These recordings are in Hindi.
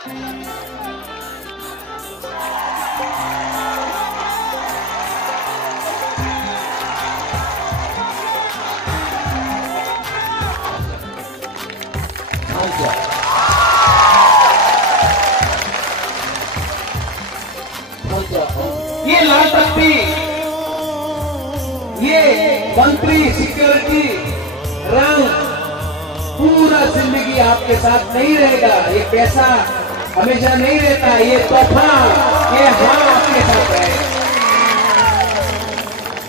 ये ला सकती, ये मंत्री सिक्योरिटी रंग पूरा जिंदगी आपके साथ नहीं रहेगा। ये पैसा हमेशा नहीं रहता, ये तोहफा, ये हाँ आपके साथ है।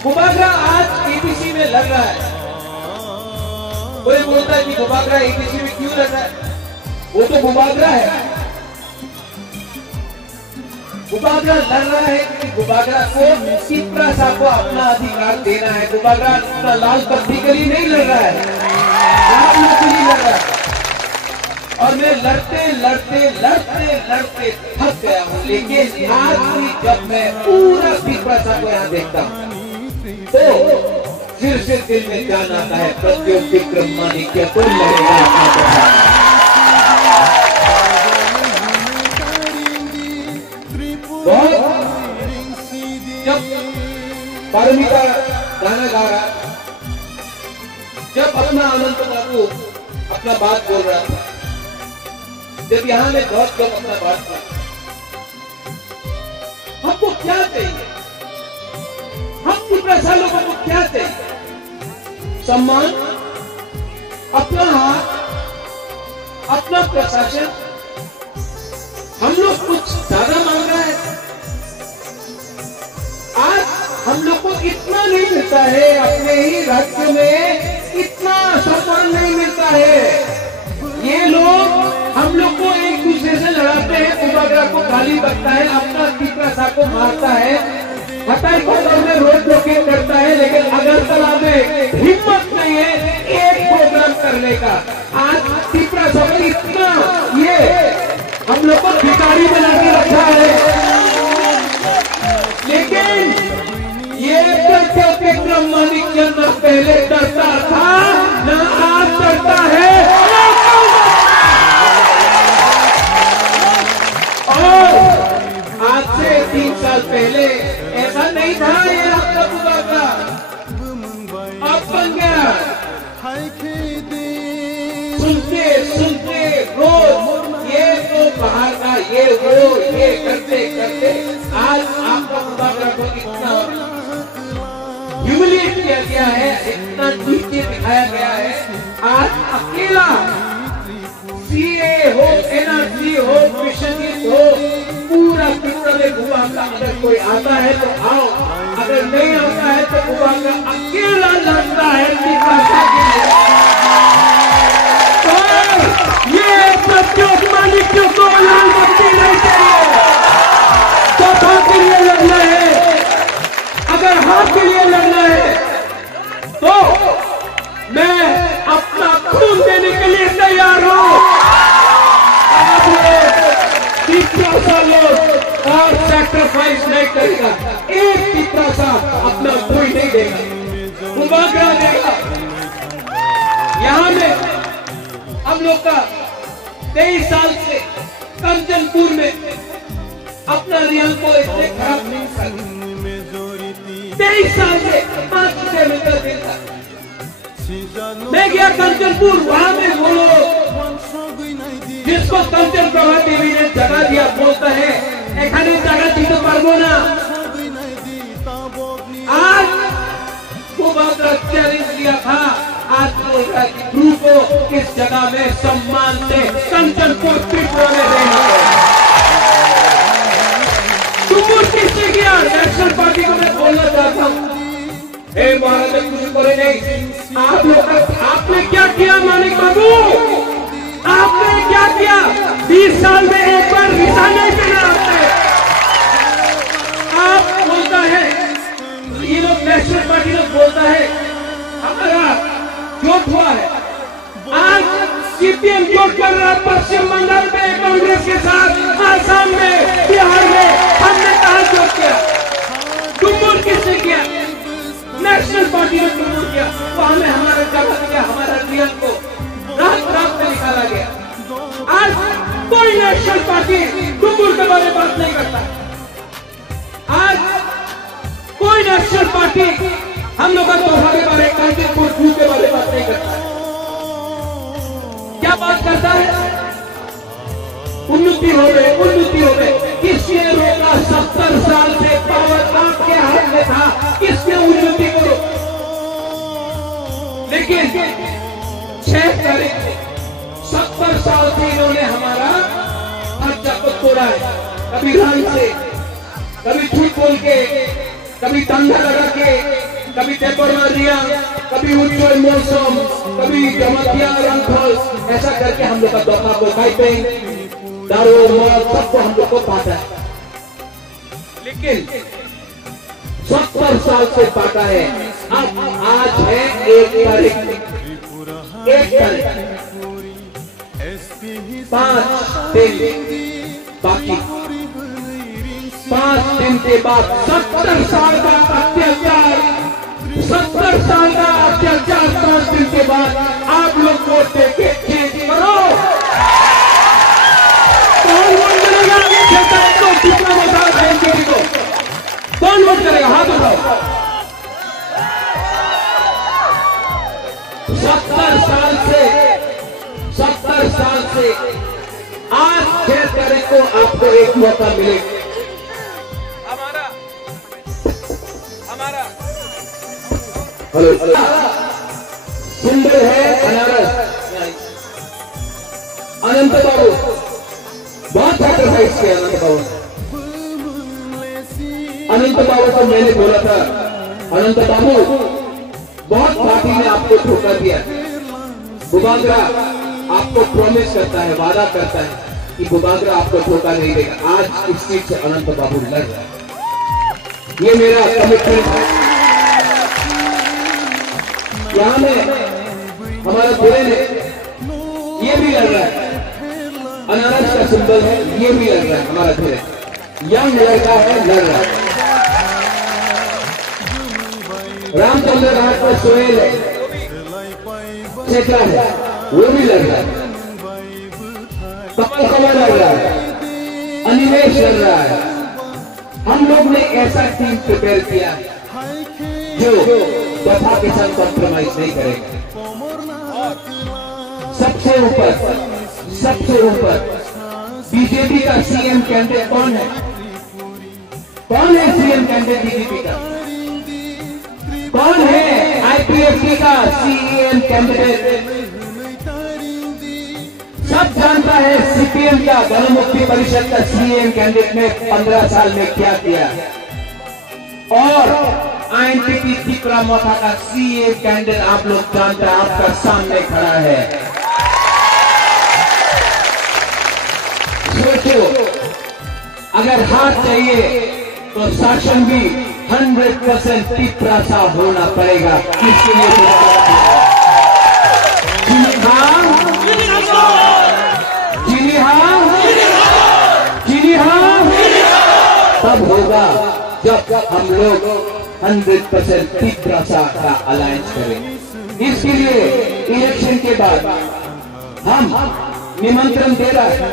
गुबागरा आज एबीसी में लग रहा है। कोई बोलता है कि गुबागरा एबीसी में क्यों लग रहा है? वो तो गुबागरा है। गुबागरा लड़ रहा है कि गुबागरा को चित्रा सा को अपना अधिकार देना है। गुबागरा अपना लाल पत्ती के लिए नहीं लड़ रहा है, लाल के लिए लड़ रहा है। और मैं लड़ते लड़ते लड़ते लड़ते थक गया हूँ। लेकिन आज भी जब मैं पूरा चित्रा सा को यहाँ देखता हूँ तो फिर से दिल में जान आता है प्रद्युम्न विक्रम माणिक्य को लड़ेगा। जब बारहवीं का गाना गा रहा, जब अपना अनंत बाबू अपना बात बोल रहा था, जब यहाँ में बहुत लोग अपना बात बोल, हमको क्या चाहिए? हम कितने लोगों को क्या चाहिए? सम्मान, अपना हाथ, अपना प्रशासन। हम लोग कुछ ज्यादा मांग रहे हैं। आज हम लोग को इतना नहीं मिलता है, अपने ही राज्य में इतना सम्मान नहीं मिलता है। ये लोग हम लोग को एक दूसरे से लड़ाते हैं, गुबागरा को गाली बकता है, अपना चित्रा सा को मारता है, हटाई कोडर में रोड ब्लॉकिंग करता है। लेकिन अगरतला में हिम्मत नहीं है एक प्रोग्राम करने का। आज चित्रा सा को इतना ये हम लोग को भिखारी बना के रखा है। लेकिन ये विक्रम माणिक्य न पहले डरता था न आज डरता है। और आज से 3 साल पहले ऐसा नहीं था। ये आपका गुबागरा अब बन गया। सुनते सुनते रोज ये तो बाहर का, ये वो, ये करते करते आज आपका गुबागरा को इतना ह्यूमिलिएट किया गया है, इतना नीचे दिखाया गया है। आज अकेला सीए हो, एनआरसी हो, विश्वजीत हो, पूरा चित्र में गुबागरा अगर कोई आता है तो आओ, अगर नहीं आता है तो गुबागरा अकेला लड़ता है। ये प्रद्युम्न माणिक्य को लाल बत्ती नहीं चाहिए, तोहफा के लिए लड़ना है। अगर हाथ के लिए लड़ना है तो मैं अपना खून देने के लिए तैयार हूं। आप लोग और सैक्रिफाइस नहीं करेगा, एक चित्रा सा अपना कोई नहीं देगा, गुबागरा देगा। यहाँ में हम लोग का 23 साल से कंचनपुर में अपना रियल को इतने खराब नहीं कर। 23 साल से 5 किलोमीटर देता। मैं गया कंचनपुर, वहां में बोलो जिसको कंचन प्रभा देवी ने जगह दिया, बोलता है एखाने जगह दी तो पारबो ना। आज गुबागरा चैलेंज दिया था, आज बोल रहा है कि ध्रुव को इस जगह में सम्मान से कंचनपुर त्रिपुरा में देना है। किसने किया? नेशनल पार्टी को मैं बोलना चाहता हूँ, हे भारत में कुछ करे नहीं। आप लोग आपने क्या किया? माणिक बाबू आपने क्या किया? 20 साल में एक बार विसा नहीं देना आपने। आप बोलता है, ये लोग नेशनल पार्टी लोग बोलता है हमारा जोत हुआ है। आज सीपीएम जोत कर रहा पश्चिम बंगाल में कांग्रेस के साथ, आसाम में, बिहार में। हमने कहा जोत किया, टुमुल किसने किया? नेशनल पार्टी ने टुमुल किया। तो हमें हमारा जगह दिया, हमारा रियल को रात रात में निकाला गया। आज कोई कोई नेशनल पार्टी डुंगुर के बारे में बात नहीं करता। आज कोई नेशनल पार्टी हम लोग तोहफा के बारे में, के बारे में बात नहीं करता। क्या बात करता है? उन्नति हो गए। किसने रोका? 70 साल से पावर आपके हाथ में था, किसने उन्नति करो? लेकिन 6 तारीख 70 साल से इन्होंने हमारा खर्चा को तोड़ा है। कभी रंग से, कभी झूठ बोल के, कभी धंधा लगा के, कभी पेपर मार दिया, कभी उज्जवल मौसम, कभी जमातिया रंग, ऐसा करके हम लोग का दफा को खाई दारू मौत सबको हम लोग को बांटा है। लेकिन 70 साल से बांटा है। अब आज है 1 तारीख, 5 दिन बाकी। 5 दिन के बाद 70 साल का अत्याचार, 70 साल का अत्याचार 5 दिन के बाद आप लोग वोट देके चेंज करो। कौन वोट करेगा? कितना बता बीजेपी को? कौन वोट करेगा? हाथ उठाओ। 70 साल से आज 6 तारीख को आपको एक मौका मिलेगा। हमारा हेलो सुंदर है अनारस अनंत बाबू, बहुत सैक्रिफाइस किया अनंत बाबू को मैंने बोला था, अनंत बाबू बहुत पार्टी ने आपको धोखा दिया। बुबागरा आपको प्रॉमिस करता है, वादा करता है कि बुबागरा आपको धोखा नहीं देगा। आज इस चीज से अनंत बाबू लड़ रहा है। ये मेरा कमिटमेंट है। यहाँ में हमारा बुरे ने ये भी लड़ रहा है, अनारस का सिंबल है, ये भी लड़ रहा है। हमारा धीरे यंग लड़का है, लड़ रहा है। रामचंद्र घाट पर सोहेल है, चेकरा है, वो भी लड़ रहा है। कमल लड़ रहा है, अनिमेश लड़ रहा है। हम लोग ने ऐसा टीम प्रिपेयर किया जो दफा के साथ कॉम्प्रोमाइज नहीं करेगा। सबसे ऊपर बीजेपी का सीएम कैंडिडेट कौन है? कौन है सीएम कैंडिडेट बीजेपी का? कौन है आईपीएफटी का सीएम कैंडिडेट? सब जानता है सीपीएम का गणमुक्ति परिषद का सीएम कैंडिडेट ने 15 साल में क्या किया, और आईएनटीटी त्रिपुरा मोथा का सीएम कैंडिडेट आप लोग जानते हैं, आपका सामने खड़ा है। सोचो, अगर हाथ चाहिए तो शासन भी 100% त्रिपुरा सा होना पड़ेगा। इसके लिए चीनी हाँ तब होगा जब हम लोग 100% त्रिपुरा सा का अलायंस करें। इसके लिए इलेक्शन के बाद हम निमंत्रण दे रहा है,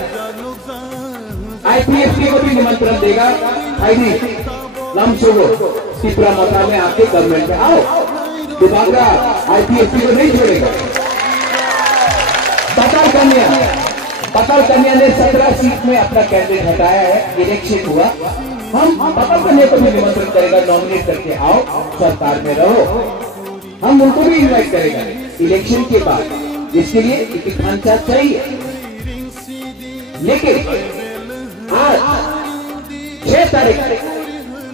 आईपीएफटी को भी निमंत्रण देगा। आईडी लमसोगो त्रिपुरा मोथा में आके गवर्नमेंट में आओ। दुबारा आईपीएफटी को नहीं छोड़ेगा। पताल कन्या ने 17 सीट में अपना कैंडिडेट हटाया है, इलेक्शन हुआ। हम पताल कन्या को भी निमंत्रण करेगा, नॉमिनेट करके आओ, सरकार में रहो। हम उनको भी इन्वाइट करेगा इलेक्शन के बाद। इसके लिए एक ढांचा चाहिए। लेकिन आज 6 तारीख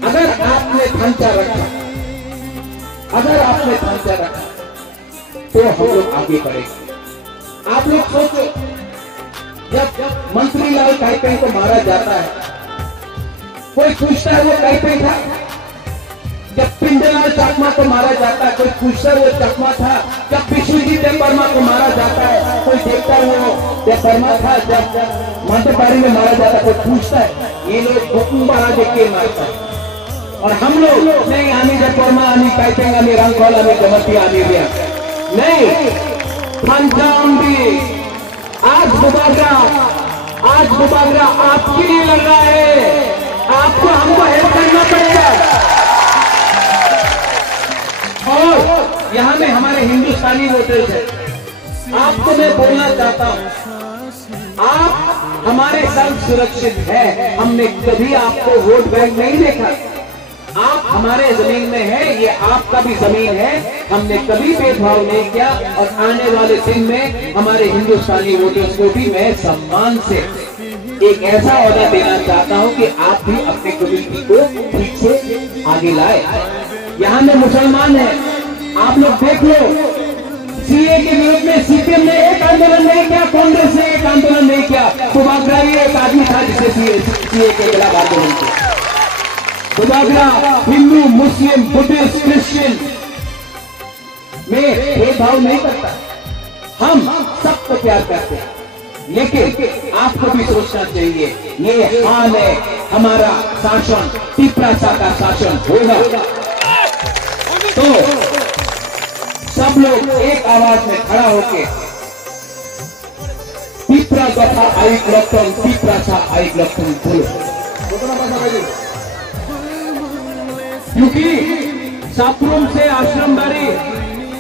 अगर आपने ढांचा रखा, तो हम लोग आगे बढ़ेंगे। आप लोग सोचो, जब मंत्री लाल काइपेंग को मारा जाता है, कोई पूछता है वो काइपेंग था? जब पिंडलाल चकमा को मारा जाता है, कोई पूछता है वो चकमा था? जब विश्वजीत देववर्मा को मारा जाता है, कोई देखता है वो देववर्मा था? जब मंत्रपाड़ी में मारा जाता है, कोई पूछता है? ये लोग हुकुम मारा देख के मारता है। और हम लोग नहीं, आमी देववर्मा, आमी काइपेंग, आमी रंगखोल, आमी जमती, आमी रिया नहीं, पंजाब भी आज बुबागरा आज मुबागरा आपके लिए लड़ रहा है, आपको हमको हेल्प करना पड़ेगा। और यहां में हमारे हिंदुस्तानी वोटर्स हैं, आपको मैं बोलना चाहता हूं, आप हमारे साथ सुरक्षित है। हमने कभी आपको वोट बैंक नहीं देखा, आप हमारे जमीन में है, ये आपका भी जमीन है। हमने कभी भेदभाव नहीं किया और आने वाले दिन में हमारे हिंदुस्तानी वोटर्स को भी मैं सम्मान से एक ऐसा ऑर्डर देना चाहता हूं कि आप भी अपने कम्युनिटी को ठीक से आगे लाए। यहाँ में मुसलमान है, आप लोग देख लो, सीए के विरोध में सीपीएम ने एक आंदोलन नहीं किया, कांग्रेस ने एक आंदोलन नहीं किया। मुबागरा एक आदमी था जिसे सीए के खिलाफ आंदोलन किया। मुबागरा हिंदू, मुस्लिम, बुद्धिस्ट, क्रिश्चियन में भेदभाव नहीं करता, हम सबको प्यार करते हैं। लेकिन आपको भी सोचना चाहिए, ये हाल है हमारा शासन, तिपरासा का शासन होगा तो सब लोग एक आवाज में खड़ा होके तिपरा दफा आयुक्त लक्षण, तिपरासा आयुक्त लक्षण बोलो। क्योंकि सापुरम से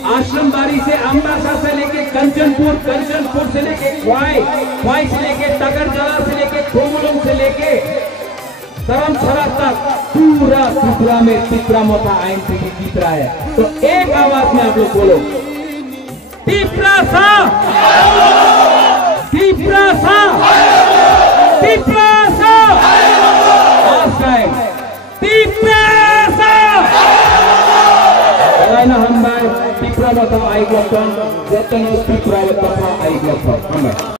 आश्रमबाड़ी से अम्बासा से लेके कंचनपुर, कंचनपुर से लेके ख्वाई से लेके तगरजला से लेके खोमुलम से लेके धर्मशाला तक पूरा त्रिपुरा में तिपरा मोटा आइन से तिपरा है। तो एक आवाज में आप लोग बोलो, तिपरासा, तिपरासा, तिपरासा, तिपरासा। ना हम बाय तिपरा मोटा आयुक्त लक्षण, जतन तिपरा मोटा आयुक्त लक्षण।